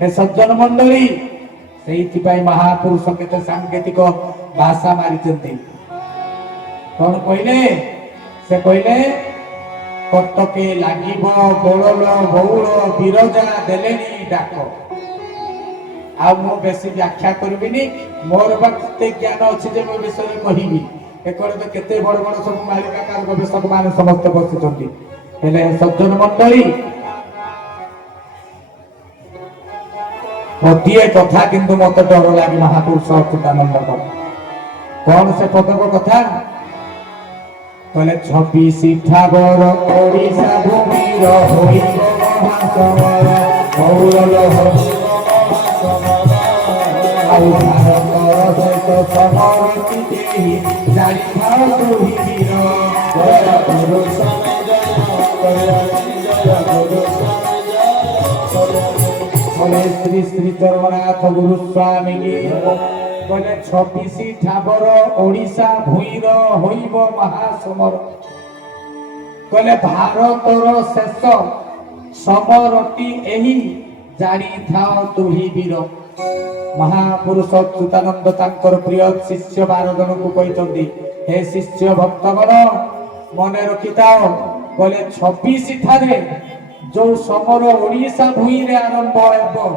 हे सज्जन मंडली से महापुरुष केते सांकेतिक भाषा मारी कौन कहले से कहले कटके लागिब बोल बौल बिरजा देलेनी डाक आ मु बेसी व्याख्या करबिनी मोर बाते ज्ञान अछि जे मो विषय कहिबी एकरे तो केते बड़ बड़ सब मालिका काल गवेषक माने समस्त बसिचंती हेले सज्जन मंडली गोटे कथा किंतु मत डर लगे महापुरुष अच्युतानंद कौन से पदक कथा कहले 26 ठावर ओडिशा भूमिर होइब महासमर गौरव आउ भारतर सहित समरति देहि जारी भाव तुहि वीर जय गुरु श्री श्री चरमनाथ गुरु स्वामी बोले 26 ठावर ओडिशा भूईर होइब महासमर कहले भारतर शेष समरटी एही जानी थाओ तुही वीर महापुरुष अच्युतानंद तांकर प्रिय शिष्य 12 जन को कहते हे शिष्य भक्तगण मन रखिथाओ कहले 26 ठारे जो समर ओडिशा भूई रे आरंभ हेबो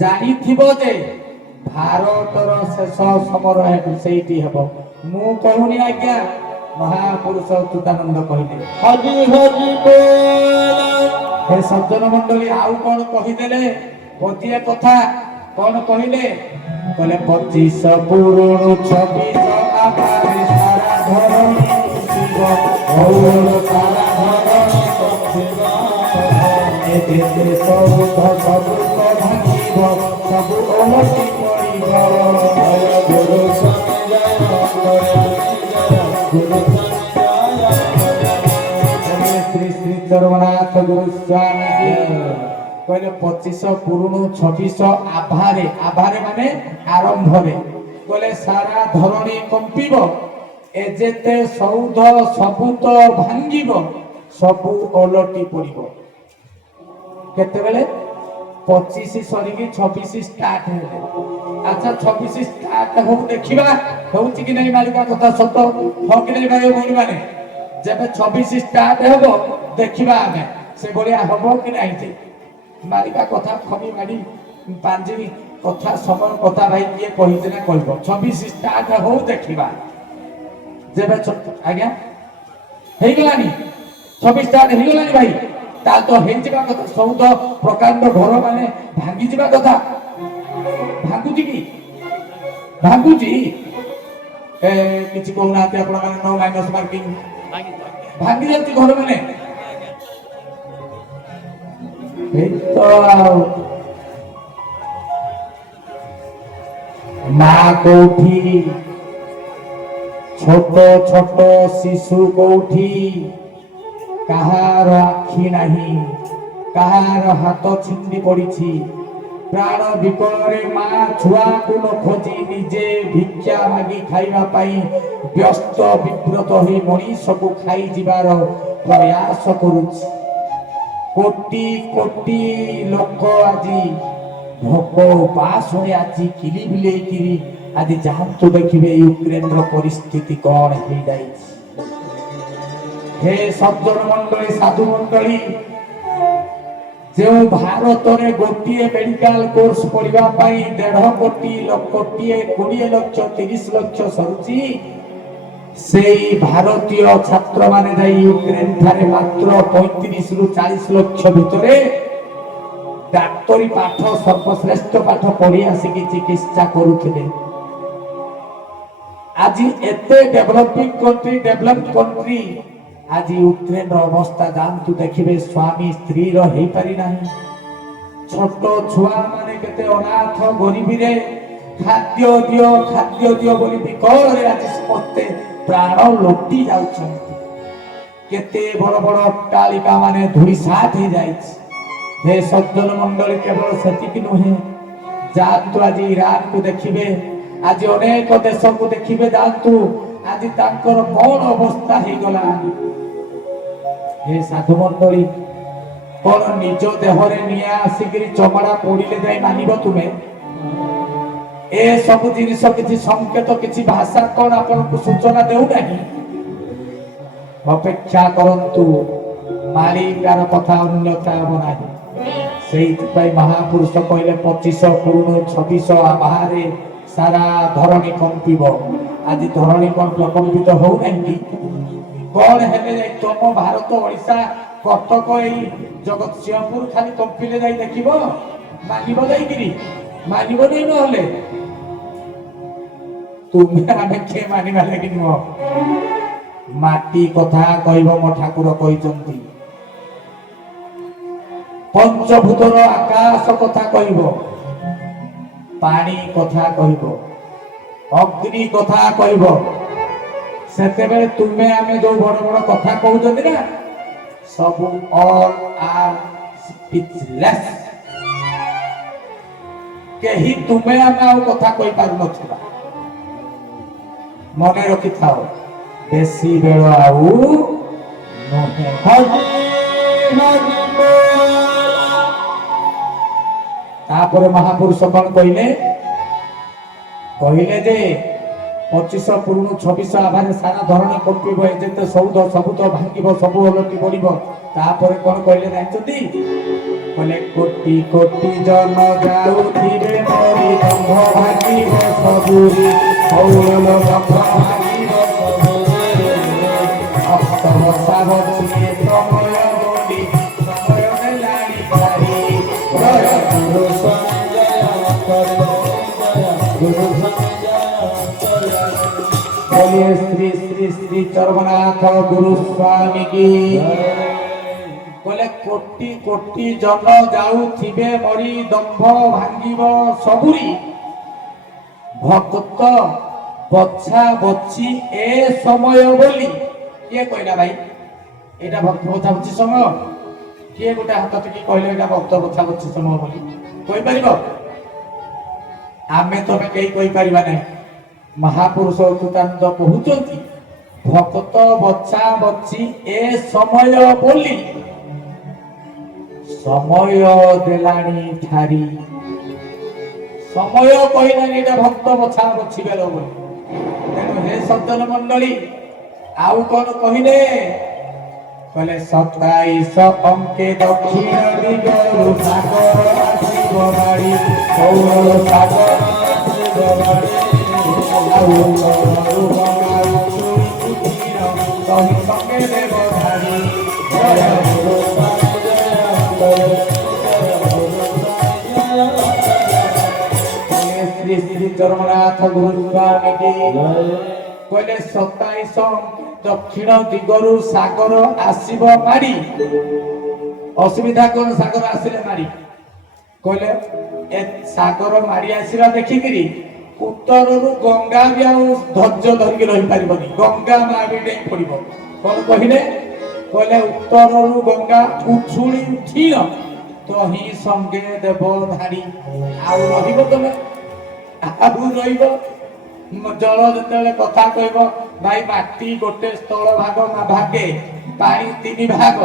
जानी थिबो जे भारतर शेष समर हेबो सेठी हेबो मु कहूनी आज्ञा महापुरुष अच्युतानंद कहले हरि हरि बोल हे सज्जन मंडली आउ कोन कहिदेले गोटिए कथा कोन कहिले कहले 25 पुरुष 26 आबारे सारा धरणी शिव औल सारा धरणी एते सब सब भांगिब सब ओलटी पड़िब गुरु श्री श्री चरमनाथ गुरु स्वामी कहले 25 पुरुष 26 आभारे आभारे माने आरंभ रे कहले सारा धरणी कंपिब एजेते सौध सबुत भांगिब सबु ओलटी पड़िब केते बेले 25 सरीकी 26 स्टार्ट हेले अच्छा 26 स्टार्ट हो देखिबा होउची कि नै मालिका कथा सत हो कि नै भाई बोली माने जब 26 स्टार्ट हेबो देखिबा आमे से बोलिया हबो कि नै जे मालिका कथा खमी माडी पांजी कथा समय कथा भाई किए कहिते ना कहबो 26 स्टार्ट हो देखिबा जेबे आज्ञा हेई गलानी 26 स्टार्ट हेई गलानी भाई ता तो हेई जिबा कथा सौद प्रकांड घर माने भांगी जिबा कथा भांगुजी की भांगुजी ए किछि कहूना ते आपण माने नो माइनस मार्किंग भांगी जाती घर माने तो माँ कोठी छोट छोट शिशु कोठी कहार आखि नहीं कहार हाथ छिंदी पड़ी प्राण विकल माँ छुआ को न खोजी निजे भिक्षा मागी खाइबा पाई व्यस्त विव्रत होई मनीष को खाई जिबार प्रयास करुछि कोटी कोटी लोक आज भोक उपास होए आज किली बिले किरी आज जानतु देखिबे यूक्रेन रो परिस्थिति कोन हे जाई हे सज्जन मंडली साधु मंडली जो भारत रे गोटिए मेडिकल कोर्स पढ़िबा पाई 1.5 कोटी कोटी 20 लाख 30 लाख सरुची सेई भारतीय छात्र माने जाई यूक्रेन थारे मात्र 35 रु 40 लाख भितरे डाक्टरी पाठ सर्वश्रेष्ठ पाठ पढ़ी आसिकी चिकित्सा करुथिले आज एते डेवलपिंग कंट्री डेवलप्ड कंट्री आज यूक्रेन अवस्था जानतु देखिबे स्वामी स्त्री रो हेई पारि नाही छोट छुआ माने केते अनाथ गरीबी रे खाद्य दियो बोली विकल रे आज समस्ते प्राण लोटी जाउछन्ति केते बड़ बड़ अट्टालिका माने धुरी साथ हे जाइछ हे सज्जन मंडली केवल सेतिक नुहे जानतु आज ईरान को देखिबे आज अनेक देश को देखिबे जानतु आज तांकर कोन अवस्था हे गला हे साधु मंडली କଣ ନିଜ ଦେହରେ ନିଆଁ ଆସିକିରି ଚମଡ଼ା ପୋଡ଼ିଲେ ଯାଇ ମାନିବ ତୁମେ? ଏ ସବୁ ଜିନିଷ କିଛି ସଂକେତ କିଛି ଭାଷା କଣ ଆପଣଙ୍କୁ ସୂଚନା ଦେଉନାହିଁ? ଅପେକ୍ଷା କରନ୍ତୁ, ମାଳିକାର କଥା ଅନ୍ୟଥା ହେବ ନାହିଁ। ସେଇଥିପାଇଁ ମହାପୁରୁଷ କହିଲେ 25 ପୁରୁଷ 26 ବାହାରେ ସାରା ଧରଣୀ କମ୍ପିବ। ଆଜି ଧରଣୀ କଣ ପ୍ରକମ୍ପିତ ହଉନାହିଁ? କଣ ହେଲେ ଯାଇ ତମ ଭାରତ ଓଡ଼ିଶା କଟକ ଏଇ ଜଗତସିଂହପୁର ଖାଲି କମ୍ପିଲେ ଯାଇ ଦେଖିବ? ମାନିବ ଯାଇକିରି? ମାନିବ ନାହିଁ। ନହେଲେ ତୁମେ ଆମେ କିଏ ମାନିବା ଲାଗି ନୁହଁ। ମାଟି କଥା କହିବ ମୋ ଠାକୁର କହିଛନ୍ତି। ପଞ୍ଚଭୂତର ଆକାଶ କଥା କହିବ, ପାଣି କଥା କହିବ, ଅଗ୍ନି କଥା କହିବ। ସେତେବେଳେ ତୁମେ ଆମେ ଯୋଉ ବଡ ବଡ କଥା କହୁଛନ୍ତି ନା, ସବୁ ଅଲ୍ ଆର୍ ସ୍ପିଚଲେସ୍। କେହି ତୁମେ ଆମେ ଆଉ କଥା କହିପାରୁନଥିବା। ମନେ ରଖିଥାଅ, ବେଶୀ ବେଳ ଆଉ ନୁହେଁ। ତାପରେ ମହାପୁରୁଷ କଣ କହିଲେ? କହିଲେ ଯେ 25 ପୁରୁଷ 26 ଆଭାରେ ସାରା ଧରଣୀ କମ୍ପିବ, ଯେତେ ସୌଧ ସବୁ ତ ଭାଙ୍ଗିବ, ସବୁ ଓଲଟି ପଡ଼ିବ। ତାପରେ କଣ କହିଲେ ଜାଣିଛନ୍ତି? କହିଲେ କୋଟି କୋଟି ଜନ ଯାଉଥିବେ ମରି, ଦମ୍ଭ ଭାଙ୍ଗିବ ସବୁରି, ହଉଳ ଦମ୍ଭ ଭାଙ୍ଗିବ ସବୁରି। ଅଷ୍ଟ ବର୍ଷା ବସିଏ ସମୟ ବୋଲି, ସମୟ ନେଲାଣି ଭାରି। ଜୟ ଗୁରୁ बोलिए श्री श्री श्री चरमनाथ गुरु स्वामी की। बोले कोटि कोटि जन जाउथिबे मरी, दम्भ भांगिब सबुरी। भक्त बछा बची ए समय बोली। किए कहला भाई? एटा भक्त बछा बची समय? किए गोटे हाथ टिकी कहले एटा भक्त बछा बची समय बोली? कहि परिबो? आमे तमे केही कहि परिबा नै। महापुरुष अच्युतानंद कहउचंती, भक्त बछा बची ए समय बोली, समय देलानी ठारी। समय कहलानी एटा भक्त बछा बची बेल बोली। तेणु हे सज्जन मंडली, आउ कौन कहले? कहले 27 अंके दक्षिण दिगरु सागर आसिब बाड़ी, सौर सागर आसिब बाड़ी। श्री श्री चरमनाथ गुरु स्वामी की। कहले 27 दक्षिण दिगरु सागर आसिब माड़ी। असुविधा कौन सागर आसिले माड़ी? कहले ए सागर माड़ी आसिला देखिकिरी उत्तरରୁ ଗଙ୍ଗା ବି ଆଉ ଧୈର୍ଯ୍ୟ ଧରିକି ରହିପାରିବନି। ଗଙ୍ଗା ମା ବି ଡେଇଁ ପଡିବ। କଣ କହିଲେ? କହିଲେ ଉତ୍ତରରୁ ଗଙ୍ଗା ଉଛୁଳି ଉଠିଲ, ତହିଁ ସଙ୍ଗେ ଦେବ ଧାଡ଼ି। ଆଉ ରହିବ ତମେ? ଆଉ ରହିବ? ଜଳ ଯେତେବେଳେ କଥା କହିବ, ଭାଇ ମାଟି ଗୋଟେ ସ୍ଥଳ ଭାଗ ଭାଗେ, ପାଣି 3 ଭାଗ।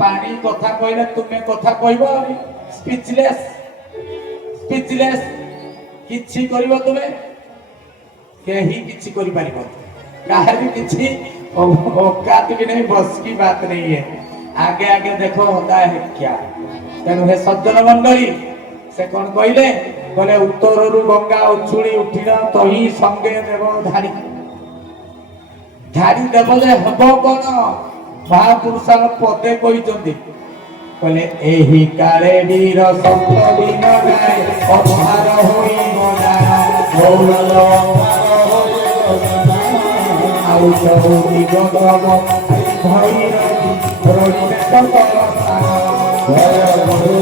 ପାଣି କଥା କହିଲେ ତୁମେ କଥା କହିବ? ସ୍ପିଚଲେସ୍, ସ୍ପିଚଲେସ୍। କିଛି କରିବ ତୁମେ? କେହି କିଛି କରିପାରିବ? କାହାରି କିଛି औकात भी नहीं, बस की बात नहीं है। आगे आगे देखो होता है क्या। तेणु हे सज्जन मंडली, से कौन कहले? कहले उत्तरରୁ गंगा उछुड़ी उठिल, तही संगे देव धाड़ी। धाड़ी देव जे हब कौन? महापुरुष पदे कहते, कहले एही काले वीर संत दिन गाए, अधार होई मना गौरव आउ सबु दिगतम भैरवी रणे सकल स्थान। जय गुरु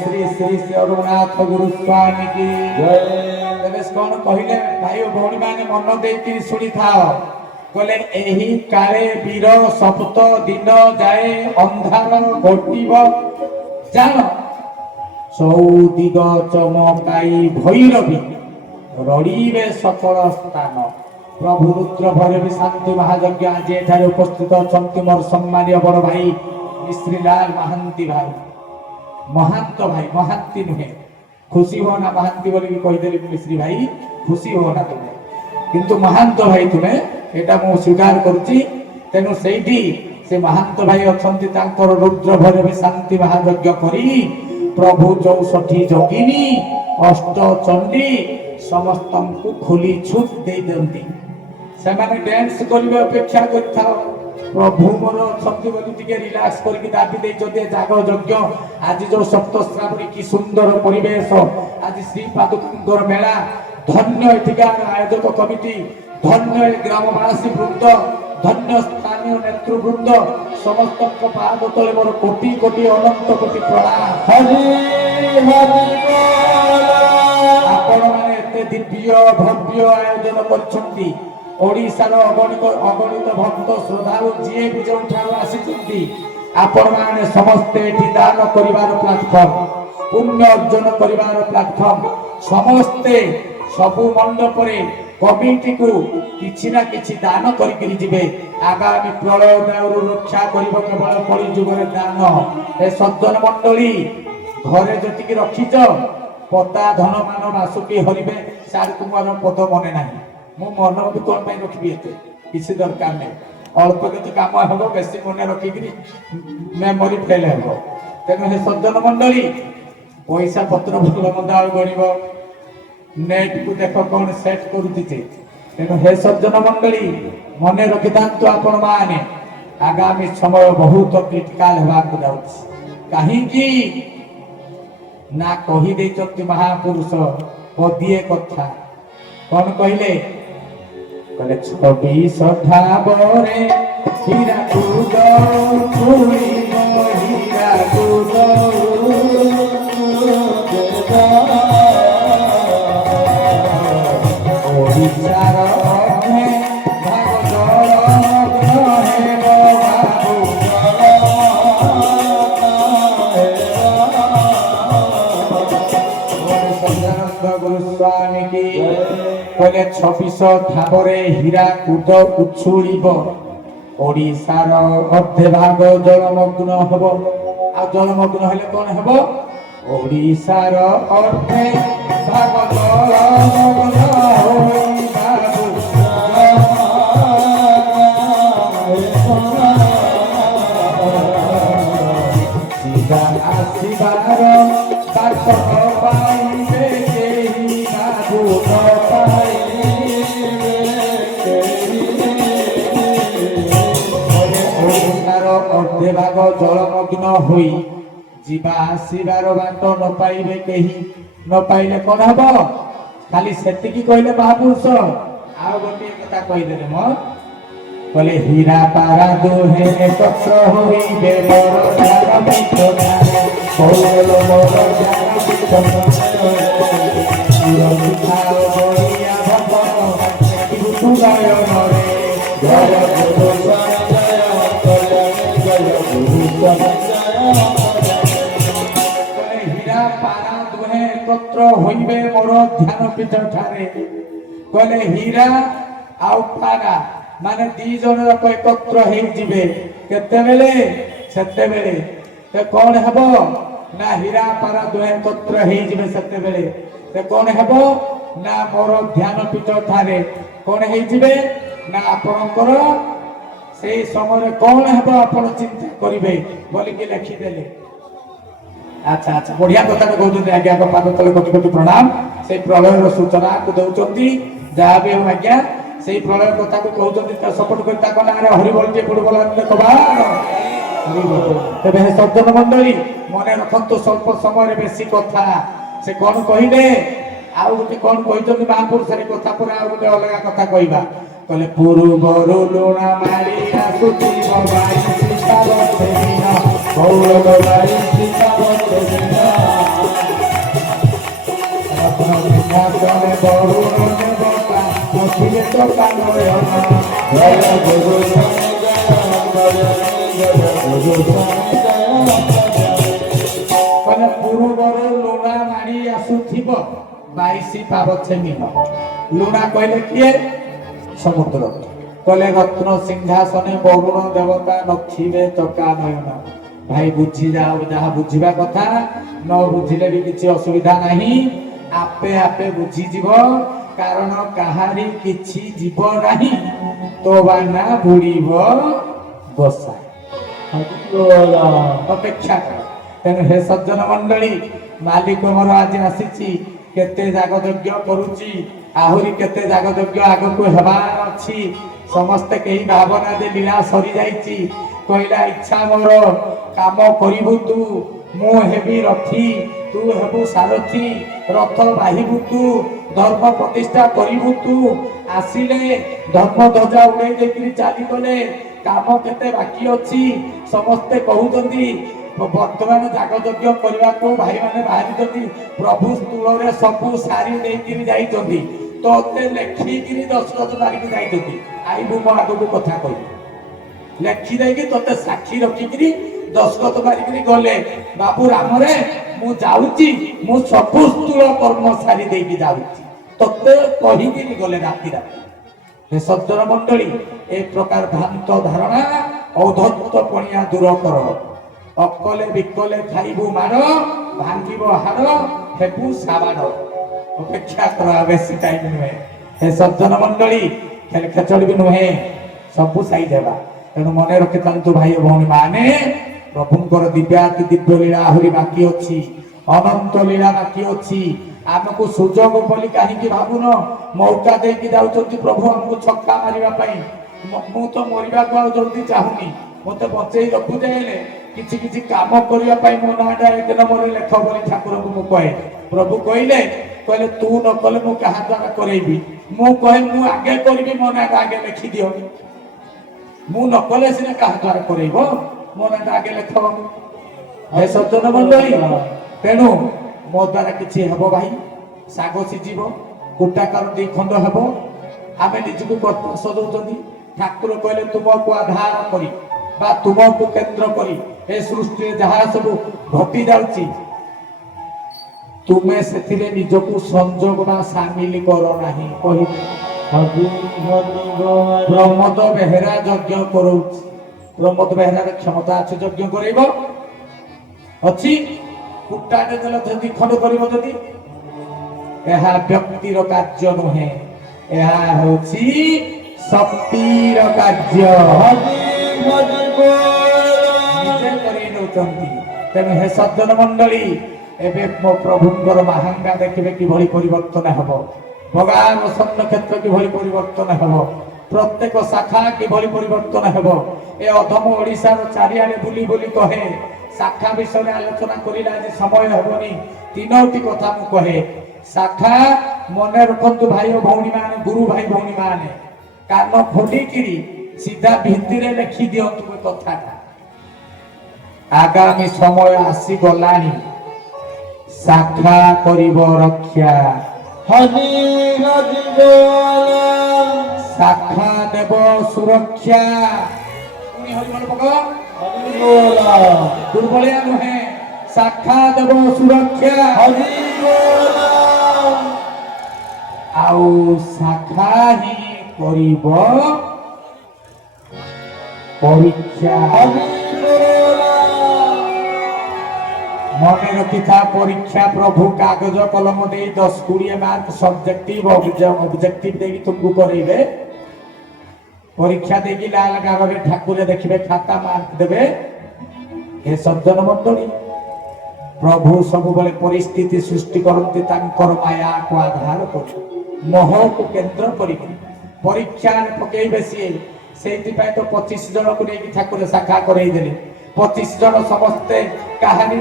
श्री श्री चरमनाथ गुरु स्वामी की जय। कौन कहले? भाई भौणी माने मन देकी शुणी थाओ। कहले एही काले वीर सप्त दिन जाए, अंधार घोटिब जान, चौदिग चमकाई भैरवी रड़िबे सकल स्थान। प्रभु रुद्र भैरवी शांति महायज्ञ आज एठारे उपस्थित अछंती मोर सम्मानीय बड़ भाई मिश्रीलाल महांती भाई महांत भाई महांती नुहे खुशी हो ना महांती बोली कहीदेली मिश्री भाई खुशी हो ना तुम्हें किंतु महांत भाई तुम्हें एटा मु स्वीकार करुची तेनु सेठी से महांत भाई अछंती तांकर रुद्र भैरवी शांति महायज्ञ करी प्रभु 64 जोगिनी अष्ट चंडी समस्त को खोली छूट दे दियंती से माने डांस करबे अपेक्षा करथाओ प्रभु मोर शक्ति बोली टिके रिलैक्स करके दाबी दे जदे जाग यज्ञ आज जो सप्त श्रावणी की सुंदर परिवेश आज श्री पादुकर मेला धन्य एथिकार आयोजक कमिटी धन्य ग्रामवासी वृंद धन्य स्थानीय नेतृवृंद समस्त पाद तले मोर कोटि कोटि अनंत कोटि प्रणाम हरि हरि आपण माने एते दिव्य भव्य आयोजन करछंती ओडिशार अगणित भक्त श्रद्धालु जी भी जो आसी आपण माने समस्ते एठी दान करिवार प्लाटफॉर्म पुण्य अर्जन करिवार प्लाटफॉर्म समस्ते सबु मंडप रे कमिटी को किछि ना किछि दान करि जिबे आगामी प्रलय दाउर रक्षा करिबो केवल कली जुगरे दान ए सज्जन मंडली घरे जति की रखिछ पता धन मान बासुकी हरिबे सार कुमार पद मने नाही मु मन भी कोन पई रखबी एते किछि दरकार नै अल्प के काम हबो बेसी मने रखी करी मेमोरी फेल हबो तेनु हे सज्जन मंडली पैसा पत्र भल मंदा गणिबो नेट को देखो कौन सेट करुती तेणु हे सज्जन मंडली मने रखिथांतु आपण माने आगामी समय बहुत क्रिटिकल होबाक जाउछि काहीकि ना कहि दैछन्ति महापुरुष पदिए कथा कौन कहिले कले 26 ठाबरे हीरा कूद चूड़ी हीरा कूद गोस्वामी की कहले 26 ठाबरे हीरा कूद उछुड़ीब ओडिशार अर्धे भाग जलमग्न हब आ जलमग्न हेले कोन हब ओडिशार अर्धे भाग जलमग्न होई बाबू सीधा आसीबार बात पाइबे केही बाबू अर्धे भाग जलमग्न होई जीवा आसीबार बाट न पाइबे केही न पाइले कोन हबो खाली सेतिकी कहले महापुरुष आ गोटे कथा कहिदेले म कहले हीरा पारा दोहे एकत्र होइबे मोर जान पिछोना बोलो मोर जान पिछोना सुरक्षाओ बड़िया भगवान किबुतु गाय मरे जय गुरु हीरा पारा दुहे एकत्र होइबे मोर ध्यान पीठ ठारे कहले हीरा आउ पारा माने दी जन लोक एकत्र हेई जिबे केते बेले सेते बेले ते कोन हबो ना हीरा पारा दुहे एकत्र हेई जिबे सेते बेले ते कोन हबो ना मोर ध्यान पीठ ठारे कोन हेई जिबे ना आपनकर से समय कौन हेबो आपण चिंता करिवे बोली के लिखि देले अच्छा अच्छा बढ़िया कथा कहउछन्ती आज्ञा को पाद तले कोटि कोटि प्रणाम से प्रलय रो सूचना को दउछन्ती जा भी आज्ञा से प्रलय कथा को कहउछन्ती त सपोर्ट करता कोना रे हरि बोल के फुटबॉल देखबा हरि बोल तबे सज्जन मंडली मने रखंतु स्वल्प समय रे बेसी कथा से कोन कहिले आउ गोटे कोन कहिछन्ती महापुरुष रे कथा पर आउ गोटे अलगा कथा कहिबा कहले पूर्वरु लुणा मारी आसुति बबाई सीता बसेना गौरव बाई सीता बसेना अपना सीता चले बरुण ने बता मुझे तो कानोय ना जय गुरु स्वामी जय गुरु स्वामी कहले पूर्वरु लुणा मारी आसुथिब 22 पाव छेमी लुणा कहले किए ସମୁଦ୍ର କହିଲେ ରତ୍ନ ସିଂହାସନେ ବରୁଣ ଦେବତା ନଥିବେ ଚକା ନୟନ। ଭାଇ ବୁଝି ଯାଅ, ଯାହା ବୁଝିବା କଥା, ନ ବୁଝିଲେ ବି କିଛି ଅସୁବିଧା ନାହିଁ, ଆପେ ଆପେ ବୁଝିଯିବ। କାରଣ କାହାରି କିଛି ଯିବ ନାହିଁ, ତୋ ବାନା ବୁଡ଼ିବ ବସା। ଅପେକ୍ଷା କର। ତେଣୁ ହେ ସଜ୍ଜନ ମଣ୍ଡଳୀ, ମାଲିକ ମୋର ଆଜି ଆସିଛି, କେତେ ଯାଗ ଯଜ୍ଞ କରୁଛି, ଆହୁରି କେତେ ଯାଗ ଯଜ୍ଞ ଆଗକୁ ହେବାର ଅଛି। ସମସ୍ତେ କେହି ଭାବନା ଯେ ଲୀଳା ସରିଯାଇଛି, କହିଲା ଇଚ୍ଛା ମୋର କାମ କରିବୁ ତୁ, ମୁଁ ହେବି ରଥି, ତୁ ହେବୁ ସାରଥି, ରଥ ବାହିବୁ ତୁ, ଧର୍ମ ପ୍ରତିଷ୍ଠା କରିବୁ ତୁ। ଆସିଲେ ଧର୍ମ ଧ୍ୱଜା ଉଡେଇ ଦେଇକିରି ଚାଲିଗଲେ, କାମ କେତେ ବାକି ଅଛି। ସମସ୍ତେ କହୁଛନ୍ତି ବର୍ତ୍ତମାନ ଯାଗ ଯଜ୍ଞ କରିବାକୁ ଭାଇମାନେ ବାହାରିଛନ୍ତି, ପ୍ରଭୁ ସ୍ଥୂଳରେ ସବୁ ସାରି ଦେଇକିରି ଯାଇଛନ୍ତି, ତୋତେ ଲେଖିକିରି ଦଶରଥ ମାରିକି ଯାଇଛନ୍ତି। ଆଇବୁ ମୋ ଆଗକୁ କଥା କହିବି, ଲେଖି ଦେଇକି ତୋତେ ସାକ୍ଷୀ ରଖିକିରି ଦଶରଥ ମାରିକିରି ଗଲେ, ବାବୁ ରାମରେ ମୁଁ ଯାଉଛି, ମୁଁ ସବୁ ସ୍ଥୂଳ କର୍ମ ସାରି ଦେଇକି ଯାଉଛି, ତୋତେ କହିକିରି ଗଲେ ରାତି ରାତି। ହେ ସଜ୍ଜନ ମଣ୍ଡଳୀ, ଏ ପ୍ରକାର ଭ୍ରାନ୍ତ ଧାରଣା ଔଦ୍ଧତ୍ୟ ପଣିଆ ଦୂର କର। ଅକଲେ ବିକଲେ ଖାଇବୁ ମାଡ଼, ଭାଙ୍ଗିବ ହାଡ଼, ହେବୁ ସାବାଡ଼। ଅପେକ୍ଷା କର, ବେଶୀ ଟାଇମ ନୁହେଁ। ହେ ସଜ୍ଜନ ମଣ୍ଡଳୀ, ଖେଚଡ଼ି ବି ନୁହେଁ, ସବୁ ସାଇଜ ହେବା। ତେଣୁ ମନେ ରଖିଥାନ୍ତୁ ଭାଇ ଓ ଭଉଣୀ ମାନେ, ପ୍ରଭୁଙ୍କର ଦିବ୍ୟାତି ଦିବ୍ୟ ଲୀଳା ଆହୁରି ବାକି ଅଛି, ଅନନ୍ତ ଲୀଳା ବାକି ଅଛି। ଆମକୁ ସୁଯୋଗ ବୋଲି କାହିଁକି ଭାବୁନ? ମୌକା ଦେଇକି ଯାଉଛନ୍ତି ପ୍ରଭୁ ଆମକୁ ଛକ୍କା ମାରିବା ପାଇଁ। ମୁଁ ତ ମରିବାକୁ ଆଉ ଜଲ୍ଦି ଚାହୁଁନି, ମତେ ବଞ୍ଚେଇ ରଖୁଛେ, ହେଲେ କିଛି କିଛି କାମ କରିବା ପାଇଁ ମୋ ନାଁଟା 1 ନମ୍ବରରେ ଲେଖ ବୋଲି ଠାକୁରଙ୍କୁ ମୁଁ କହେ। ପ୍ରଭୁ କହିଲେ ତୁ ନ କଲେ ମୁଁ କାହା ଦ୍ୱାରା କରେଇବି? ମୁଁ କହେ ମୁଁ ଆଗେ କରିବି, ମୋ ନାଁଟା ଆଗେ ଲେଖିଦିଅ। ମୁଁ ନ କଲେ ସିନା କାହା ଦ୍ୱାରା କରେଇବ, ମୋ ନାଁଟା ଆଗେ ଲେଖ। ହେ ସଜ୍ଜନ ମଣ୍ଡଳୀ, ତେଣୁ ମୋ ଦ୍ୱାରା କିଛି ହେବ ଭାଇ? ଶାଗ ସିଝିବ, କୁଟାକାର 2 ଖଣ୍ଡ ହେବ, ଆମେ ନିଜକୁ କର୍ତ୍ତା ସଜାଉଛନ୍ତି। ଠାକୁର କହିଲେ ତୁମକୁ ଆଧାର କରି ବା ତୁମକୁ କେନ୍ଦ୍ର କରି ଏ ସୃଷ୍ଟିରେ ଯାହା ସବୁ ଘଟି ଯାଉଛି, ତୁମେ ସେଥିରେ ନିଜକୁ ସଂଯୋଗ ବା ସାମିଲ କର ନାହିଁ। କହିଲେ ପ୍ରମୋଦ ବେହେରା ଯଜ୍ଞ କରଉଛି। ପ୍ରମୋଦ ବେହେରାର କ୍ଷମତା ଅଛି ଯଜ୍ଞ କରେଇବ? ଅଛି? କୁଟାଟେ ଦେଲେ 2 ଖଣ୍ଡ କରିବ ଯଦି? ଏହା ବ୍ୟକ୍ତିର କାର୍ଯ୍ୟ ନୁହେଁ, ଏହା ହେଉଛି ଶକ୍ତିର କାର୍ଯ୍ୟ। ନିଜେ କରେଇ ନେଉଛନ୍ତି। ତେଣୁ ହେ ସଜ୍ଜନ ମଣ୍ଡଳୀ, ଏବେ ମୋ ପ୍ରଭୁଙ୍କର ମାହାଙ୍ଗା ଦେଖିବେ କିଭଳି ପରିବର୍ତ୍ତନ ହେବ, ଭଗବାନ ସ୍ୱର୍ଣ୍ଣ କ୍ଷେତ୍ର କିଭଳି ପରିବର୍ତ୍ତନ ହେବ, ପ୍ରତ୍ୟେକ ଶାଖା କିଭଳି ପରିବର୍ତ୍ତନ ହେବ। ଏ ଅଧମ ଓଡ଼ିଶାର ଚାରିଆଡ଼େ ବୁଲି ବୁଲି କହେ, ଶାଖା ବିଷୟରେ ଆଲୋଚନା କରିଲେ ଆଜି ସମୟ ହେବନି। 3ଟି କଥା ମୁଁ କହେ। ଶାଖା ମନେ ରଖନ୍ତୁ ଭାଇ ଓ ଭଉଣୀ ମାନେ, ଗୁରୁ ଭାଇ ଭଉଣୀ ମାନେ, କାନ ଖୋଲିକିରି ସିଧା ଭିତରେ ଲେଖି ଦିଅନ୍ତୁ ଏ କଥାଟା। ଆଗାମୀ ସମୟ ଆସିଗଲାଣି, ଶାଖା କରିବ ରକ୍ଷା, ଶାଖା ଦେବ ସୁରକ୍ଷା। ଦୁର୍ବଳିଆ ନୁହେଁ, ଶାଖା ଦେବ ସୁରକ୍ଷା। ଆଉ ଶାଖା ହିଁ କରିବ ପରୀକ୍ଷା। ମନେ ରଖିଥା, ପରୀକ୍ଷା ପ୍ରଭୁ କାଗଜ କଲମ ଦେଇ 10-20 ମାର୍କ ସବଜେକ୍ଟିଭ ଅବଜେକ୍ଟିଭ ଦେଇକି ତୁମକୁ କରେଇବେ। ପରୀକ୍ଷା ଦେଇକି ଲାଲ କାଗଜରେ ଠାକୁରେ ଦେଖିବେ, ଖାତା ମାର୍କ ଦେବେ। ଏ ସଜ୍ଜନ ମଣ୍ଡଳୀ, ପ୍ରଭୁ ସବୁବେଳେ ପରିସ୍ଥିତି ସୃଷ୍ଟି କରନ୍ତି ତାଙ୍କର ମାୟାକୁ ଆଧାର କରି, ମୋହକୁ କେନ୍ଦ୍ର କରିକି ପରୀକ୍ଷାରେ ପକେଇବେ ସିଏ। ସେଇଥିପାଇଁ ତ 25 ଜଣକୁ ନେଇକି ଠାକୁର ଶାଖା କରେଇ ଦେଲେ। 25 ଜଣ ସମସ୍ତେ, କାହାରି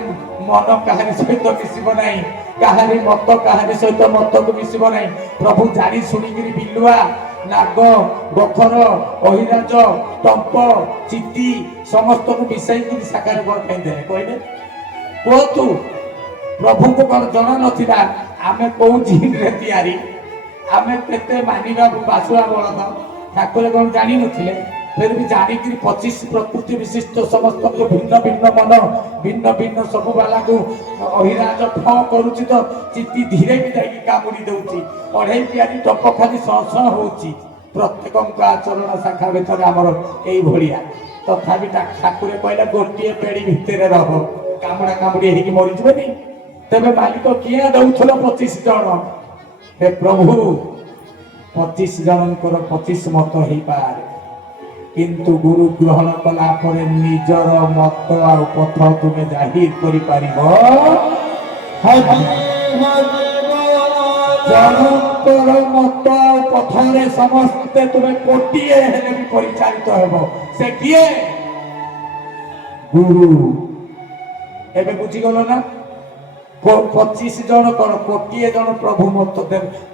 ମନ କାହାରି ସହିତ ମିଶିବ ନାହିଁ, କାହାରି ମତ କାହାରି ସହିତ ମତକୁ ମିଶିବ ନାହିଁ। ପ୍ରଭୁ ଜାଣି ଶୁଣିକିରି ବିଲୁଆ, ନାଗ, ଗୋଖର, ଅହିରାଜ, ଟମ୍ପ, ଚିତି ସମସ୍ତଙ୍କୁ ମିଶାଇକିରି ଶାଖାରେ ବଳ ପାଇଁ ଦେଲେ। କହିଲେ କୁହନ୍ତୁ, ପ୍ରଭୁଙ୍କୁ କଣ ଜଣା ନଥିଲା ଆମେ କୋଉ ଜିନରେ ତିଆରି, ଆମେ କେତେ ମାନିବା ବାସୁଆ ବଳଦ? ଠାକୁର କଣ ଜାଣିନଥିଲେ? ଫେର ବି ଜାଣିକିରି 25 ପ୍ରକୃତି ବିଶିଷ୍ଟ ସମସ୍ତଙ୍କୁ ଭିନ୍ନ ଭିନ୍ନ ମନ, ଭିନ୍ନ ଭିନ୍ନ ସବୁ ବାଲାକୁ ଅହିରାଜ ଫ କରୁଛି ତ ଚିତି ଧୀରେ ବି ଯାଇକି କାମୁଡି ଦଉଛି, ଅଢେଇ ତିଆରି ଟପ ଖାଲି ସହ ସହ ହଉଛି। ପ୍ରତ୍ୟେକଙ୍କ ଆଚରଣ ଶାଖା ଭିତରେ ଆମର ଏଇଭଳିଆ। ତଥାପି ଠାକୁରେ କହିଲା ଗୋଟିଏ ପେଡି ଭିତରେ ରହ, କାମୁଡା କାମୁଡି ହେଇକି ମରିଯିବନି। ତେବେ ମାଲିକ କିଏ ଦଉଥିଲ 25 ଜଣ? ହେ ପ୍ରଭୁ, 25 ଜଣଙ୍କର 25 ମତ ହେଇପାରେ, କିନ୍ତୁ ଗୁରୁ ଗ୍ରହଣ କଲା ପରେ ନିଜର ମତ ଆଉ ପଥ ତୁମେ ଜାହିର କରିପାରିବ। ଜଣଙ୍କର ମତ ଆଉ ପଥରେ ସମସ୍ତେ ତୁମେ ଗୋଟିଏ ହେଲେ ବି ପରିଚାଳିତ ହେବ। ସେ କିଏ? ଗୁରୁ। ଏବେ ବୁଝିଗଲ ନା? 25 ଜଣ କଣ, ଗୋଟିଏ ଜଣ ପ୍ରଭୁ ମତ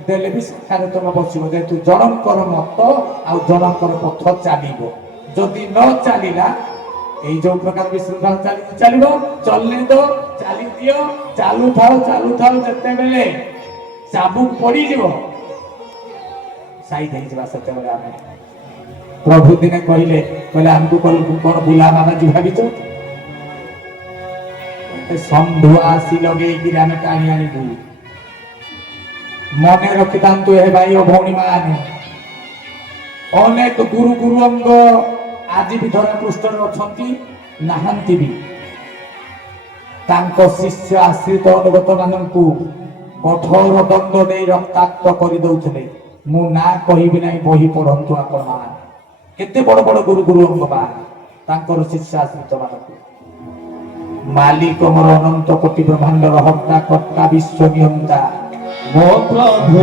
ଦେଲେ ବି ସେଠାରେ ତମେ ବସିବ, ଯେହେତୁ ଜଣଙ୍କର ମତ ଆଉ ଜଣଙ୍କର ପଥ ଚାଲିବ। ଯଦି ନ ଚାଲିଲା, ଏଇ ଯୋଉ ପ୍ରକାର ବିଶୃଙ୍ଖଳା ଚାଲିବ, ଚଲିଲେ ତ ଚାଲିଦିଅ, ଚାଲୁଥାଉ ଯେତେବେଳେ ଚାବୁକ ପଡିଯିବ ସାଇଡ୍ ହେଇଯିବା। ସେତେବେଳେ ଆମେ ପ୍ରଭୁ ଦିନେ କହିଲେ ଆମକୁ କଣ ବୁଲା ବାବାଜୀ ଭାବିଛ? ସନ୍ଧୁଆ ଆସି ଲଗେଇକିରି ଆମେ ଟାଣି ଆଣିବୁ। ମନେ ରଖିଥାନ୍ତୁ ହେ ଭାଇ ଓ ଭଉଣୀ ମାନେ, ଅନେକ ଗୁରୁଅଙ୍ଗ ଆଜି ବି ଧରା ପୃଷ୍ଠରେ ଅଛନ୍ତି, ନାହାନ୍ତି ବି। ତାଙ୍କ ଶିଷ୍ୟ ଆଶ୍ରିତ ଅନୁଗତ ମାନଙ୍କୁ କଠୋର ଦଣ୍ଡ ଦେଇ ରକ୍ତାକ୍ତ କରିଦଉଥିଲେ। ମୁଁ ନା କହିବି ନାହିଁ, ବହି ପଢନ୍ତୁ ଆପଣ ମାନେ। କେତେ ବଡ ବଡ ଗୁରୁଅଙ୍ଗ ତାଙ୍କର ଶିଷ୍ୟ ଆଶ୍ରିତ ମାନଙ୍କୁ। ମାଲିକ ମୋର ଅନନ୍ତ କୋଟି ବ୍ରହ୍ମାଣ୍ଡର ହର୍ତ୍ତା କର୍ତ୍ତା ବିଶ୍ୱ ନିୟନ୍ତା ମୋ ପ୍ରଭୁ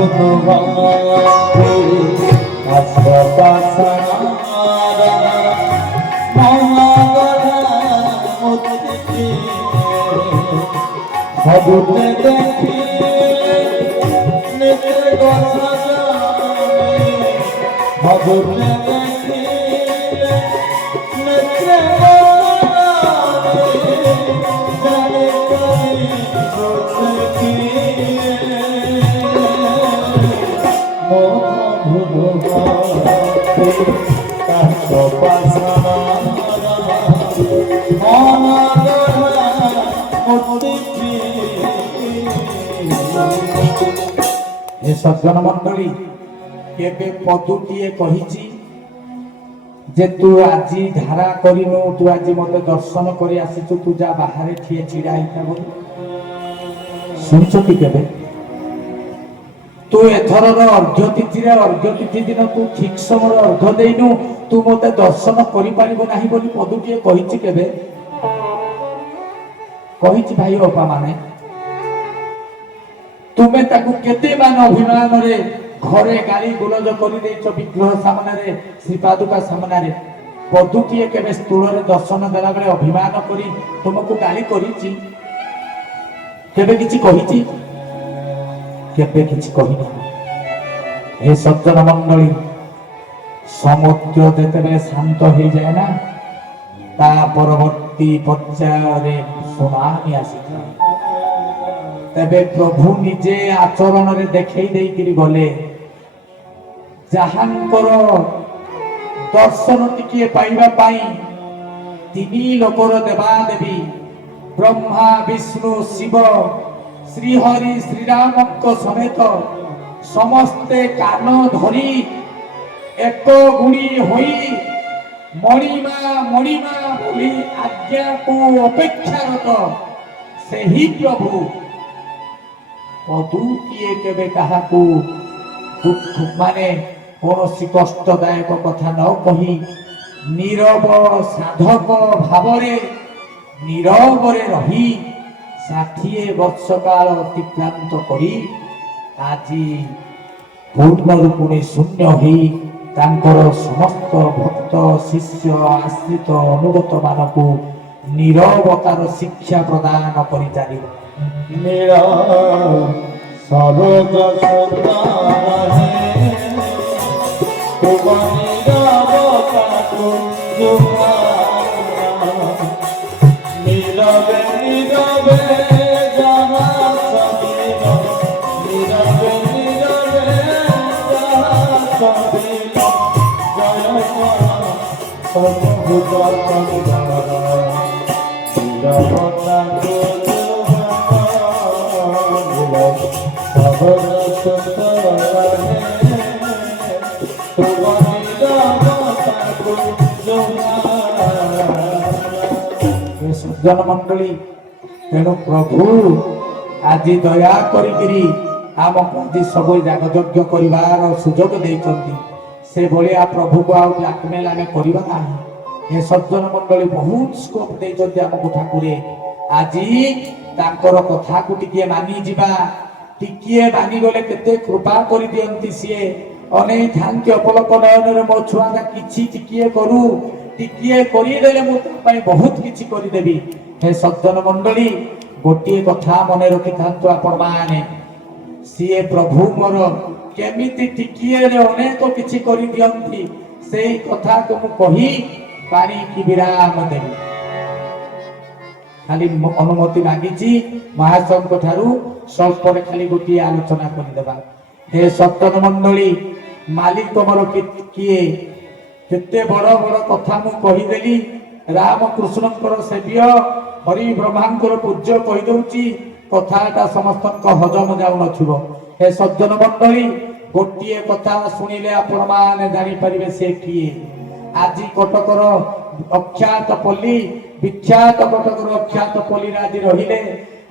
ସଜ୍ଜନ ମଣ୍ଡଳୀ, କେବେ ପଦୁଟିଏ କହିଛି ଯେ ତୁ ଆଜି ଧାରା କରିନୁ, ତୁ ଆଜି ମତେ ଦର୍ଶନ କରି ଆସିଛୁ, ତୁ ଯା ବାହାରେ ଠିଏ ଛିଡା ହେଇଥା ବୋଲି ଶୁଣିଛ କି କେବେ? ତୁ ଏଥରର ଅର୍ଘ୍ୟ ତିଥି ଦିନ ତୁ ଠିକ ସମୟରେ ଅର୍ଘ୍ୟ ଦେଇନୁ, ତୁ ମତେ ଦର୍ଶନ କରିପାରିବୁ ନାହିଁ ବୋଲି ପଦୁଟିଏ କହିଛି କେବେ? କହିଛି ଭାଇ ଅପା ମାନେ? ତୁମେ ତାକୁ କେତେ ମାନ ଅଭିମାନରେ ଘରେ ଗାଳି ଗୁଲଜ କରିଦେଇଛ, ବିଗ୍ରହ ସାମ୍ନାରେ, ଶ୍ରୀପାଦୁକା ସାମ୍ନାରେ। ପଦୁଟିଏ କେବେ ସ୍ଥୂଳରେ ଦର୍ଶନ ଦେଲା ବେଳେ ଅଭିମାନ କରି ତୁମକୁ ଗାଳି କରିଛି? କେବେ କିଛି କହିଛି? କେବେ କିଛି କହିନି। ଏ ସଜ୍ଜନ ମଣ୍ଡଳୀ, ସମୁଦ୍ର ଯେତେବେଳେ ଶାନ୍ତ ହେଇଯାଏ ନା, ତା ପରବର୍ତ୍ତୀ ପର୍ଯ୍ୟାୟରେ ସୁନାମି ଆସିଥାଏ। ତେବେ ପ୍ରଭୁ ନିଜେ ଆଚରଣରେ ଦେଖେଇ ଦେଇକିରି ଗଲେ, ଯାହାଙ୍କର ଦର୍ଶନ ଟିକିଏ ପାଇବା ପାଇଁ 3 ଲୋକର ଦେବାଦେବୀ ବ୍ରହ୍ମା ବିଷ୍ଣୁ ଶିବ ଶ୍ରୀହରି ଶ୍ରୀରାମଙ୍କ ସମେତ ସମସ୍ତେ କାନ ଧରି ଏକ ଗୁଣି ହୋଇ ମଣିମା ବୋଲି ଆଜ୍ଞାକୁ ଅପେକ୍ଷାରତ ସେହି ପ୍ରଭୁ ପଦୁଟିଏ କେବେ କାହାକୁ ମାନେ କୌଣସି କଷ୍ଟଦାୟକ କଥା ନ କହି ନୀରବ ସାଧକ ଭାବରେ ନୀରବରେ ରହି 60 ବର୍ଷ କାଳ ଅତିକ୍ରାନ୍ତ କରି ଆଜି ପୂର୍ଣ୍ଣରୂପେ ଶୂନ୍ୟ ହୋଇ ତାଙ୍କର ସମସ୍ତ ଭକ୍ତ ଶିଷ୍ୟ ଆଶ୍ରିତ ଅନୁଗତ ମାନଙ୍କୁ ନୀରବତାର ଶିକ୍ଷା ପ୍ରଦାନ କରି ଚାଲିବ। Thank you. ସଜ୍ଜନ ମଣ୍ଡଳୀ ତେଣୁ ପ୍ରଭୁ ଆଜି ଦୟା କରିକିରି ଆମକୁ ଆଜି ସବୁ ଯାଗଯଜ୍ଞ କରିବାର ସୁଯୋଗ ଦେଇଛନ୍ତି। ସେ ଭଳିଆ ପ୍ରଭୁକୁ ଆଉ ବ୍ଲାକମେଲ ଆମେ କରିବା ନାହିଁ। ଏ ସଜ୍ଜନ ମଣ୍ଡଳୀ ବହୁତ ସ୍କୋପ ଦେଇଛନ୍ତି ଆମକୁ ଠାକୁରେ। ଆଜି ତାଙ୍କର କଥାକୁ ଟିକେ ମାନିଯିବା, ଟିକିଏ ମାନିଗଲେ କେତେ କୃପା କରିଦିଅନ୍ତି ସିଏ। ଅନେଇଥାନ୍ତି ଅପଲକ ନୟନରେ ମୋ ଛୁଆଟା କିଛି ଟିକିଏ କରୁ, ଟିକିଏ କରିଦେଲେ ମୁଁ ତା ପାଇଁ ବହୁତ କିଛି କରିଦେବି। ହେ ସଜ୍ଜନ ମଣ୍ଡଳୀ ଗୋଟିଏ କଥା ମନେ ରଖିଥାନ୍ତୁ ଆପଣ ମାନେ, ସିଏ ପ୍ରଭୁ ମୋର କେମିତି ଟିକିଏରେ ଅନେକ କିଛି କରିଦିଅନ୍ତି। ସେଇ କଥାକୁ ମୁଁ କହି ପାଣିକି ବିରାମ ଦେବି। ଖାଲି ଅନୁମତି ମାଗିଛି ମହାଶୟଙ୍କ ଠାରୁ ସ୍ୱଳ୍ପରେ ଖାଲି ଗୋଟିଏ ଆଲୋଚନା କରିଦେବା। ହେ ସଜ୍ଜନ ମଣ୍ଡଳୀ ମାଲିକ ମୋର କିଏ? କେତେ ବଡ ବଡ କଥା ମୁଁ କହିଦେଲି। ରାମକୃଷ୍ଣଙ୍କର ସେବ୍ୟ ହରି ବ୍ରହ୍ମାଙ୍କର ପୂଜ୍ୟ କହିଦଉଛି, କଥାଟା ସମସ୍ତଙ୍କ ହଜମ ଯାଉନଥିବ। ହେ ସଜ୍ଜନ ମଣ୍ଡଳୀ ଗୋଟିଏ କଥା ଶୁଣିଲେ ଆପଣ ମାନେ ଜାଣିପାରିବେ ସେ କିଏ। ଆଜି କଟକର ଅଖ୍ୟାତ ପଲ୍ଲୀ, ବିଖ୍ୟାତ କଟକର ଅଖ୍ୟାତ ପଲ୍ଲୀରେ ଆଜି ରହିଲେ।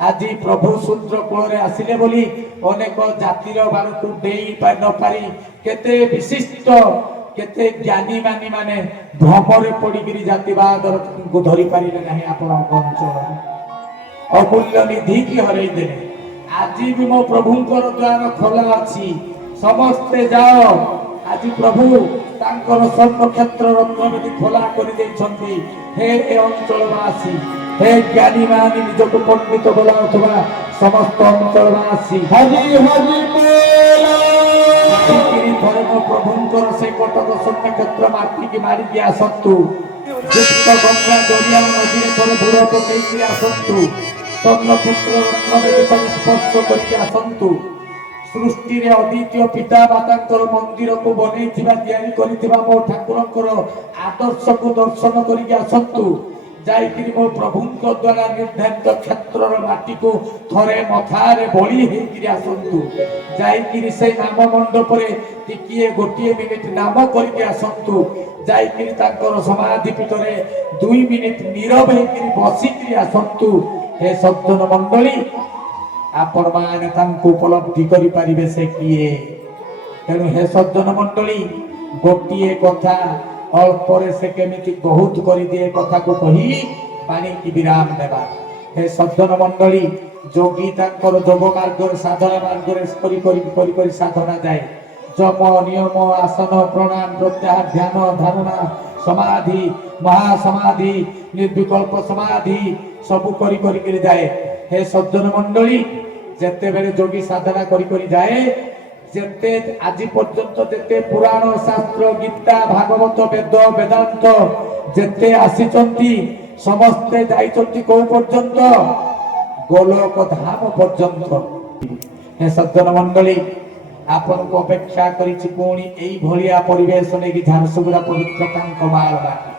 ଆଜି ପ୍ରଭୁ ସୂତ୍ର କୂଳରେ ଆସିଲେ ବୋଲି ଅନେକ ଜାତିର ବାରକୁ ଡେଇଁ ନ ପାରି କେତେ ବିଶିଷ୍ଟ କେତେ ଜ୍ଞାନୀ ମାନି ମାନେ ଭ୍ରମରେ ପଡିକିରି ଜାତିବାଦକୁ ଧରି ପାରିଲେ ନାହିଁ। ଆପଣଙ୍କ ଅଞ୍ଚଳରେ ଅମୂଲ୍ୟ ନିଧି କି ହରେଇ ଦେଲେ। ଆଜି ବି ମୋ ପ୍ରଭୁଙ୍କର ଦ୍ୱାର ଖୋଲା ଅଛି, ସମସ୍ତେ ଯାଅ। ଆଜି ପ୍ରଭୁ ତାଙ୍କର ସ୍ୱର୍ଣ୍ଣକ୍ଷେତ୍ର ରତ୍ନବେଦୀ ଖୋଲା କରିଦେଇଛନ୍ତି। ହେ ଏ ଅଞ୍ଚଳବାସୀ, ହେ ଜ୍ଞାନୀ ମାନେ ନିଜକୁ ପଣ୍ଡିତ ବୋଲାଉଥିବା ସମସ୍ତ ଅଞ୍ଚଳବାସୀ, ଥରେ ମୋ ପ୍ରଭୁଙ୍କର ସେ କଟକ ସ୍ୱର୍ଣ୍ଣକ୍ଷେତ୍ର ମାଟିକି ମାରିକି ଆସନ୍ତୁ। ଗଙ୍ଗା ଦରିଆ ନଦୀରେ ଥରେ ବୁଡ଼ ପକେଇକି ଆସନ୍ତୁ। ସ୍ୱର୍ଣ୍ଣକ୍ଷେତ୍ର ରତ୍ନବେଦୀ ଥରେ ସ୍ପର୍ଶ କରିକି ଆସନ୍ତୁ। ସୃଷ୍ଟିରେ ଅଦ୍ୱିତୀୟ ପିତା ମାତାଙ୍କର ମନ୍ଦିରକୁ ବନେଇଥିବା ତିଆରି କରିଥିବା ମୋ ଠାକୁରଙ୍କର ଆଦର୍ଶକୁ ଦର୍ଶନ କରିକି ଆସନ୍ତୁ। ଯାଇକିରି ମୋ ପ୍ରଭୁଙ୍କ ଦ୍ୱାରା ନିର୍ଦ୍ଧାରିତ କ୍ଷେତ୍ରର ମାଟିକୁ ଥରେ ମଥାରେ ବଳି ହେଇକିରି ଆସନ୍ତୁ। ଯାଇକିରି ସେଇ ନାମ ମଣ୍ଡପରେ ଟିକିଏ ଗୋଟିଏ ମିନିଟ ନାମ କରିକି ଆସନ୍ତୁ। ଯାଇକିରି ତାଙ୍କର ସମାଧି ପୀଠରେ 2 ମିନିଟ ନୀରବ ହେଇକିରି ବସିକିରି ଆସନ୍ତୁ। ହେ ସଜ୍ଜନ ମଣ୍ଡଳୀ ଆପଣ ମାନେ ତାଙ୍କୁ ଉପଲବ୍ଧି କରିପାରିବେ ସେ କିଏ। ତେଣୁ ହେ ସଜ୍ଜନ ମଣ୍ଡଳୀ ଗୋଟିଏ କଥା ଅଳ୍ପରେ ସେ କେମିତି ବହୁତ କରିଦିଏ କଥାକୁ କହି ପାଣିକି ବିରାମ ଦେବା। ହେ ସଜ୍ଜନ ମଣ୍ଡଳୀ ଯୋଗୀ ତାଙ୍କର ଯୋଗ ମାର୍ଗରେ ସାଧନା ମାର୍ଗରେ କରି ସାଧନା ଯାଏ। ଯମ ନିୟମ ଆସନ ପ୍ରାଣାୟାମ ପ୍ରତ୍ୟାହାର ଧ୍ୟାନ ଧାରଣା ସମାଧି ମହାସମାଧି ନିର୍ବିକଳ୍ପ ସମାଧି ସବୁ କରିକିରି ଯାଏ। ହେ ସଜ୍ଜନ ମଣ୍ଡଳୀ ଯେତେବେଳେ ଯୋଗୀ ସାଧନା କରି ଯାଏ, ଯେତେ ଆଜି ପର୍ଯ୍ୟନ୍ତ ଯେତେ ପୁରାଣ ଶାସ୍ତ୍ର ଗୀତା ଭାଗବତ ବେଦ ବେଦାନ୍ତ ଯେତେ ଆସିଛନ୍ତି ସମସ୍ତେ ଯାଇଛନ୍ତି କୋଉ ପର୍ଯ୍ୟନ୍ତ? ଗୋଲକ ଧାମ ପର୍ଯ୍ୟନ୍ତ। ହେ ସଜ୍ଜନ ମଣ୍ଡଳୀ ଆପଣଙ୍କୁ ଅପେକ୍ଷା କରିଛି ପୁଣି ଏଇ ଭଳିଆ ପରିବେଶ ନେଇକି ଝାରସୁଗୁଡା ପବିତ୍ର କାଙ୍କମାଳ ମାଟି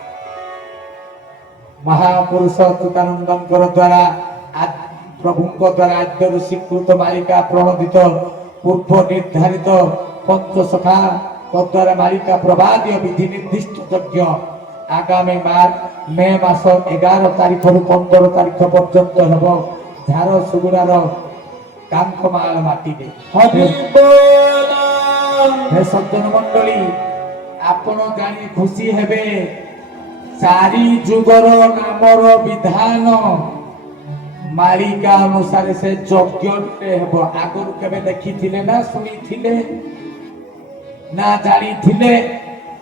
ମହାପୁରୁଷ ଅଚ୍ୟୁତାନନ୍ଦଙ୍କର ଦ୍ୱାରା ପ୍ରଭୁଙ୍କ ଦ୍ୱାରା ଆଦ୍ୟରୁ ସ୍ୱୀକୃତ ମାଳିକା ପ୍ରଣୋଦିତ ପୂର୍ବ ନିର୍ଦ୍ଧାରିତ ପଞ୍ଚସଖା ଦ୍ୱାରା ମାଳିକା ପ୍ରବାଦୀୟ ବିଧି ନିର୍ଦ୍ଦିଷ୍ଟ ଯଜ୍ଞ ଆଗାମୀ ମେ ମାସ 11 ତାରିଖରୁ 15 ତାରିଖ ପର୍ଯ୍ୟନ୍ତ ହେବ ଝାରସୁଗୁଡାର କାଙ୍କମାଳ ମାଟିରେ। ହେ ସଜ୍ଜନ ମଣ୍ଡଳୀ ଆପଣ ଜାଣି ଖୁସି ହେବେ, 4 ଯୁଗର ନାମର ବିଧାନ ମାଳିକା ଅନୁସାରେ ସେ ଯଜ୍ଞରେ ହେବ। ଆଗରୁ କେବେ ଦେଖିଥିଲେ ନା ଶୁଣିଥିଲେ ନା ଜାଣିଥିଲେ?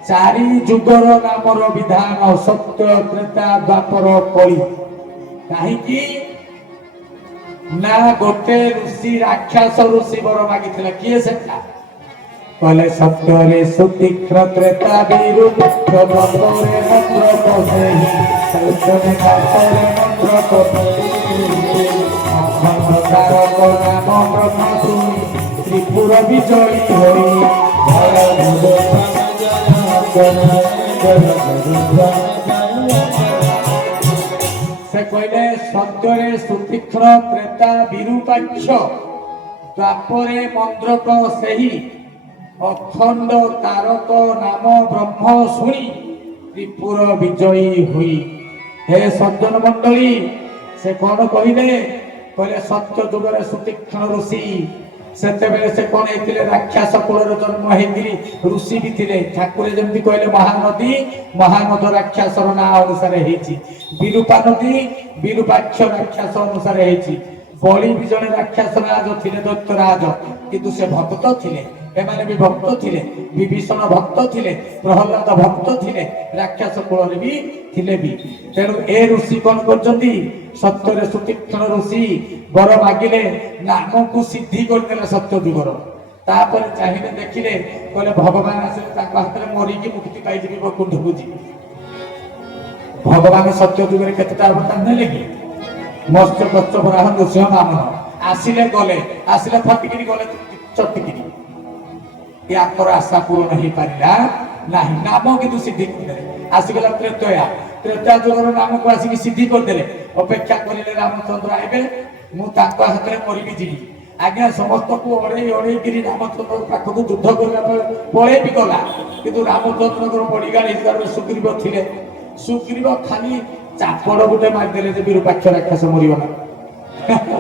4 ଯୁଗର ନାମର ବିଧାନ ସତ୍ୟ ତ୍ରେତା ଦ୍ୱାପର କଳି। କାହିଁକି ନା ଗୋଟେ ଋଷି ରାକ୍ଷସ ଋଷି ବର ମାଗିଥିଲା। କିଏ ସେଟା? କହିଲେ ସତ୍ୟରେ ସୁତୀକ୍ଷ୍ଣ ତ୍ରେତା ବିରୁ ଦ୍ୱାପରରେ ମନ୍ତ୍ର ପସେଇ ସତ୍ୟରେ ଦାସରେ ମନ୍ତ୍ର ପସେଇ ଅଖଣ୍ଡକାରକ ନାମ ବ୍ରହ୍ମ ଶୁଣି ତ୍ରିପୁର ବିଜୟୀ ହୋଇ ସେ କହିଲେ ସତ୍ୟରେ ସୁତୀକ୍ଷ୍ଣ ତ୍ରେତା ବିରୂପାକ୍ଷ ଦ୍ୱାପରେ ମନ୍ଦ୍ରକ ସେହି ଅଖଣ୍ଡ ତାରକ ନାମ ବ୍ରହ୍ମ ଶୁଣି ତ୍ରିପୁର ବିଜୟୀ ହୋଇ। हे सज्जन मंडली से कौन कहले कहले सत्य जुगरे सुतीक्ष्ण ऋषि सेतेबेले से कौन हेतिले राक्षस कुलर जन्म हेतिली ऋषि भी थिले ठाकुर जेमति कहले महानदी महानद राक्षसर ना अनुसार हेछि विरूपा नदी विरूपाक्ष राक्षस अनुसार हेछि बलि भी जने राक्षस राज थिले दैत्यराज किंतु से भक्त थिले एमाने भी भक्त थिले विभीषण भक्त थिले प्रहलाद भक्त थिले राक्षस कुलर भी थिले भी तेणु ए ऋषि कौन करजंती सत्य सुतीक्ष्ण ऋषि बर मागिले नाम को सिद्धि करदेले सत्य जुगर तापर चाहिए देखिले कहले भगवान आसिले ताको हाथ में मरी की मुक्ति पाई जीव वैकुंठ बुझी भगवान सत्य जुगर केतटा अवतार नेले कि मत्स्य कच्छप राह नृसिंह नाम आसिले गले आसिले फटिकिरी गले चटकिरी या कर आशा पूर्ण हो पारा ना नाम किंतु सिद्धि करदे आसीगला त्रेता जुगर नाम को आसिक सिद्धि करदे अपेक्षा करिले रामचंद्र आइबे मु ताको हाथ में मरी भी जीवी आज्ञा समस्त को अड़े गिरी रामचंद्र पाखक युद्ध करने पड़े भी गला किंतु रामचंद्र बड़ीगाड़ी हिसाब से सुग्रीव थिले सुग्रीव खाली चापड़ गोटे मारिदेले जे विरूपाक्ष राक्षस मरिबना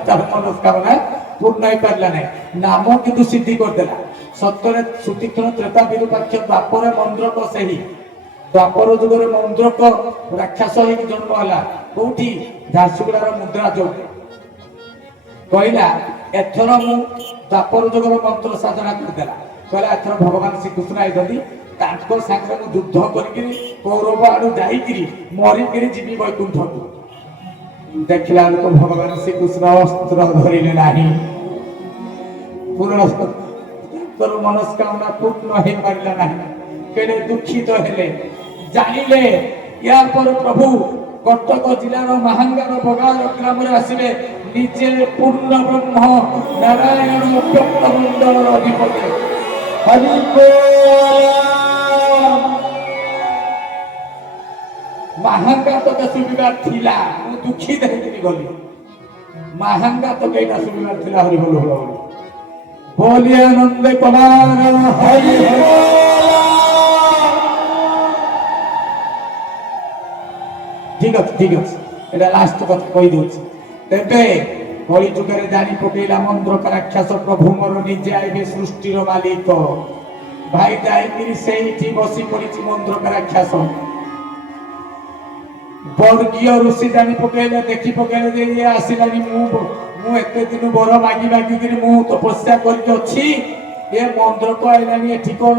तार मनस्कामना पूर्ण हो पारा ना नाम किंतु सिद्धि करदेला सत्य सुतीक्ष्ण त्रेता विरूपाक्ष द्वापर मंद्रक सही द्वापर जुगर मंद्रक राक्षस जन्म है कौटी झारसुगुड़ार मुद्रा जो कहला एथर मु द्वापर जुगर मंत्र साधना करदेला कहला एथर भगवान श्रीकृष्ण आइछन्ति तांको सागरे मु युद्ध करिकि कौरव आडू जाइकि मरिकि जीवी वैकुंठ को देखला लोक भगवान श्रीकृष्ण अस्त्र धरिले नाही पूर्ण तोर मनस्कामना पूर्ण हो पारा ना केड़े दुखित हेले जानिले या पर प्रभु कटक जिलार महांगार बगार ग्राम आसिले निजे पूर्ण ब्रह्म नारायण व्यक्त मंडल अधिपति महांगा तो सुविधा थिला दुखित गली महांगा तो कईटा सुविधा थिला हरि बोल बोलिए आनंद कुमार हरि ठीक अच्छे एटा लास्ट कथा कही दूची तेबे कली जुगे जानी पकेला मंद्रक राक्षस प्रभु मोर निजे आइबे सृष्टिर मालिक भाई जाइकिरी सेठी बसी पड़ी मंद्रक राक्षस वर्गीय ऋषि जानी पकेले देखी पकेले जे ये आसिलानी मु एते दिन बर मागी मागी मु तपस्या करके अछि ये मंद्रक आइलानी एठी कोन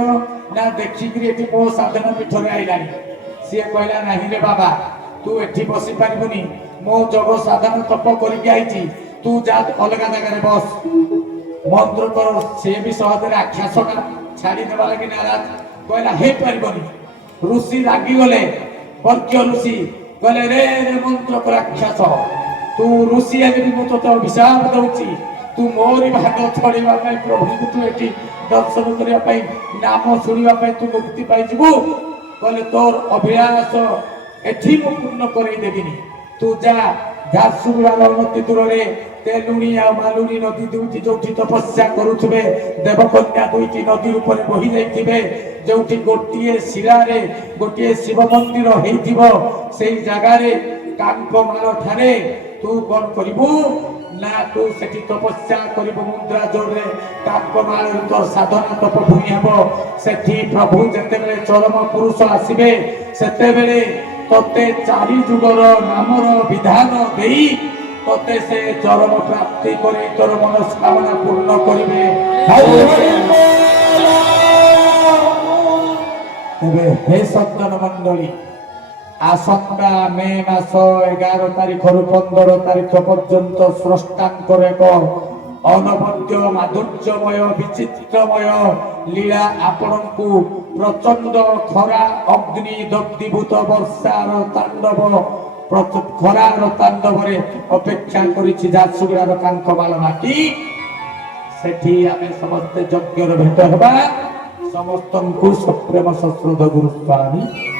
ना देखिकरी एठी मो साधना पीठरे आइलानी सी कहला नाही रे बाबा तू एठी बसी पारिबुनी मो जग साधन तप करके आइची तू जा अलग जगह बस मंत्र कर से भी सहज राक्षसटा छाड़ी देवा लगी नाराज कहला हे पारिबनी ऋषि रागी गले वर्ग्य ऋषि गले रे रे मंत्र राक्षस तू ऋषि आगे भी तो अभिशाप दउची तू मोरी भाग छड़ीवा पई प्रभु तू एठी दर्शन करिया पई नाम सुनिवा पई तू मुक्ति पाई जिबु कहले तोर अभिलाष एठी मु पूर्ण करई देबिनी तू जा झारसुगुड़ा नदी दूर में तेलुणी आ मालुनी नदी दुईटी जोठी तपस्या करुथबे देवकन्या दुईटी नदी ऊपर बही जाइथिबे जोठी गोटिए शिलारे गोटिए शिव मंदिर हेइथिबो सेई जगह रे कांकमाल ठारे तू कोन करिबु ना तू सेठी तपस्या करिबु मुद्रा जोरे कांकमाल तो साधना तप भूमि हेबो सेठी प्रभु जतेबेले चरम पुरुष आसीबे सेतेबेले तोते चारि जुगर नामर विधान देई तोते से चरम प्राप्ति करे तोर मनस्कामना पूर्ण करिवे तबे हे सज्जन मंडली आसंता मे मास 11 तारिख रु 15 तारिख पर्यंत स्रष्टांकर एक अनवद्य माधुर्यमय विचित्रमय लीला आपणकु प्रचंड खरा अग्नि दग्धीभूत वर्षार तांडव खरार तांडव अपेक्षा करिछि झारसुगुड़ार कांकमाल माटी सेठी आमे समस्त यज्ञर भेट हेबा समस्तंकु सप्रेम सश्रद्ध गुरु स्वामी